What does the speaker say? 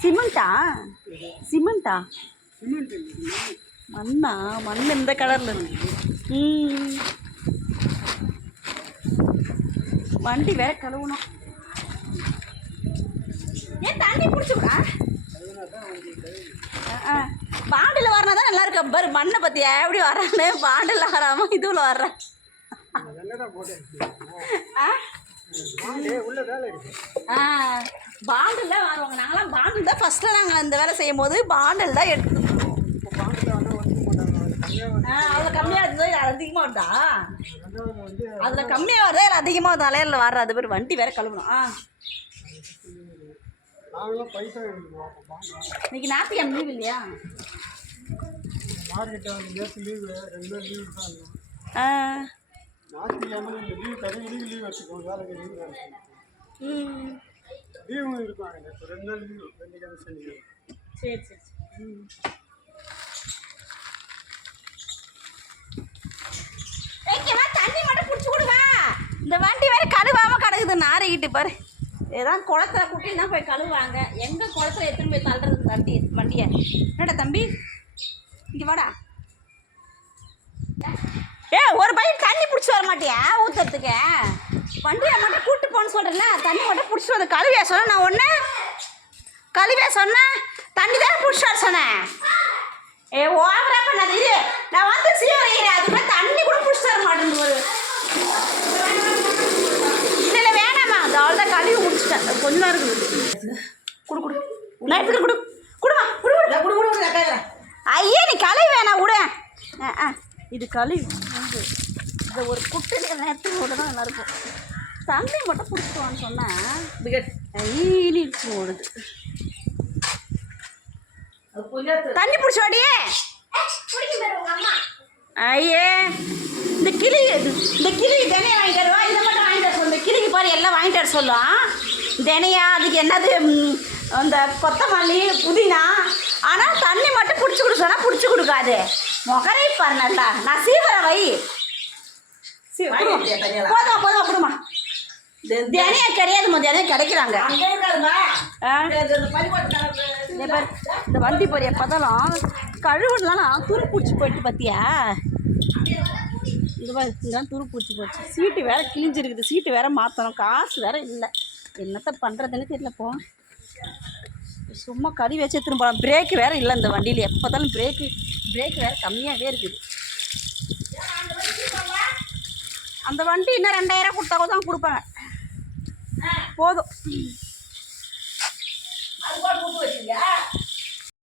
சிமெண்ட்டா சிமெண்ட்டா மண்ணா? மண் இந்த கலரில் இருக்கு. ம். வண்டி வேற கழுவணும். ஏன் தண்ணி பிடிச்சிவிடா பாண்டில் வரனா தான் நல்லா இருக்கு பாரு மண்ணை பற்றி எப்படி வர்றான்னு. பாண்டில் வராமல் இதுவில் வர்றேன் ஆ? ஆ பாண்டில் தான் வருவாங்க நாங்களாம் பாண்டில் தான் ஃபஸ்ட்டில் நாங்கள் அந்த வேலை செய்யும் போது பாண்டில் தான் எடுத்து இப்போ பாண்டில் வந்து வந்து போட்டாங்க அது கம்மியாக வந்து ஆ அதில் கம்மியாக இருந்தது அதிகமாக வருதா? அதில் கம்மியாக வருதா இல்லை அதிகமாக தலையில் வர்ற அது பேர் வண்டி வேற கழுவணும். ஆ. இன்னைக்கு லீவ் இல்லையா? லீவு ரெண்டு லீவு தான் ஆ இந்த லீவ் வேலைக்கு லீவ் வேலை இருக்கும் ரெண்டு நாள் லீவு வெள்ளிக்கிழமை சரி சரி தண்ணி மட்டும் பிடிச்சி கொடுவா இந்த வண்டி வேற கழுவாம கிடக்குது நாரிக்கிட்டு பாரு. ஏதாவது குளத்துல குட்டினா போய் கழுவாங்க. எங்க குளத்துல எடுத்துன்னு போய் தள்ளுறது வண்டி வண்டியை? என்னடா தம்பி? இங்க வாடா. ஏ ஒரு பையன் தண்ணி பிடிச்சி வர மாட்டியா? ஊத்துறதுக்கு? வண்டியை மட்டும் கூட்டு போன்னு சொல்கிறேன் தண்ணி மட்டும் பிடிச்சி வந்து கழுவியா சொன்னேன் நான் ஒன்று கழுவியா சொன்னேன் தண்ணி தானே பிடிச்சி வர சொன்னேன் ஏ ஓவரா பண்ணாது இது நான் வந்து சீவரைகிறேன் அதுக்குள்ள தண்ணி கூட பிடிச்சி தர மாட்டேங்குது ஒரு இல்லை வேணாம்மா. அந்த ஆள் தான் கழுவி முடிச்சிட்டேன். கொஞ்சம் கொஞ்ச நேரம் இருக்குது கொடு கொடு. நான் எடுத்துக்கிட்டு கொடு. இது களி. இந்த ஒரு குட்டு நேரத்துக்கு விட தான் நல்லாயிருக்கும் தண்ணி மட்டும் பிடிச்சிக்குவான்னு சொன்னால் மிக ஓடுது தண்ணி பிடிச்சி வாடியே ஐயே இந்த கிளி இந்த கிளி தினையை வாங்கிட்டு வருவா? இதை மட்டும் வாங்கிட்டு வர சொல்லு. இந்த கிளிக்கு பாரு எல்லாம் வாங்கிட்டு வர சொல்லுவான் தினையா அதுக்கு என்னது அந்த கொத்தமல்லி புதினா? ஆனால் தண்ணி மட்டும் பிடிச்சி கொடுக்கணும் பிடிச்சி கொடுக்காது. முகரை பாரு நல்லா நான் சீவரை வை. போதும் போதும் கொடுமா. தினையா கிடையாதுமா தினையும் கிடைக்கிறாங்க. இந்த வண்டி போய் எப்போதாலும் கழுவுலாம் துருப்பூச்சி போயிட்டு பார்த்தியா இந்த இதெல்லாம் துருப்பூச்சி போச்சு சீட்டு வேற கிழிஞ்சிருக்குது. சீட்டு வேற மாற்றணும் காசு வேற இல்லை. என்னத்த பண்ணுறதுன்னு தெரியல போ. சும்மா கறி வச்சு எடுத்துன்னு போகலாம் பிரேக் வேற இல்லை இந்த வண்டியில். எப்போதாலும் பிரேக்கு பிரேக் வேறு கம்மியாகவே இருக்குது. அந்த வண்டி இன்னும் ரெண்டாயிரம் கொடுத்தா கூட தான் கொடுப்பாங்க. போதும்.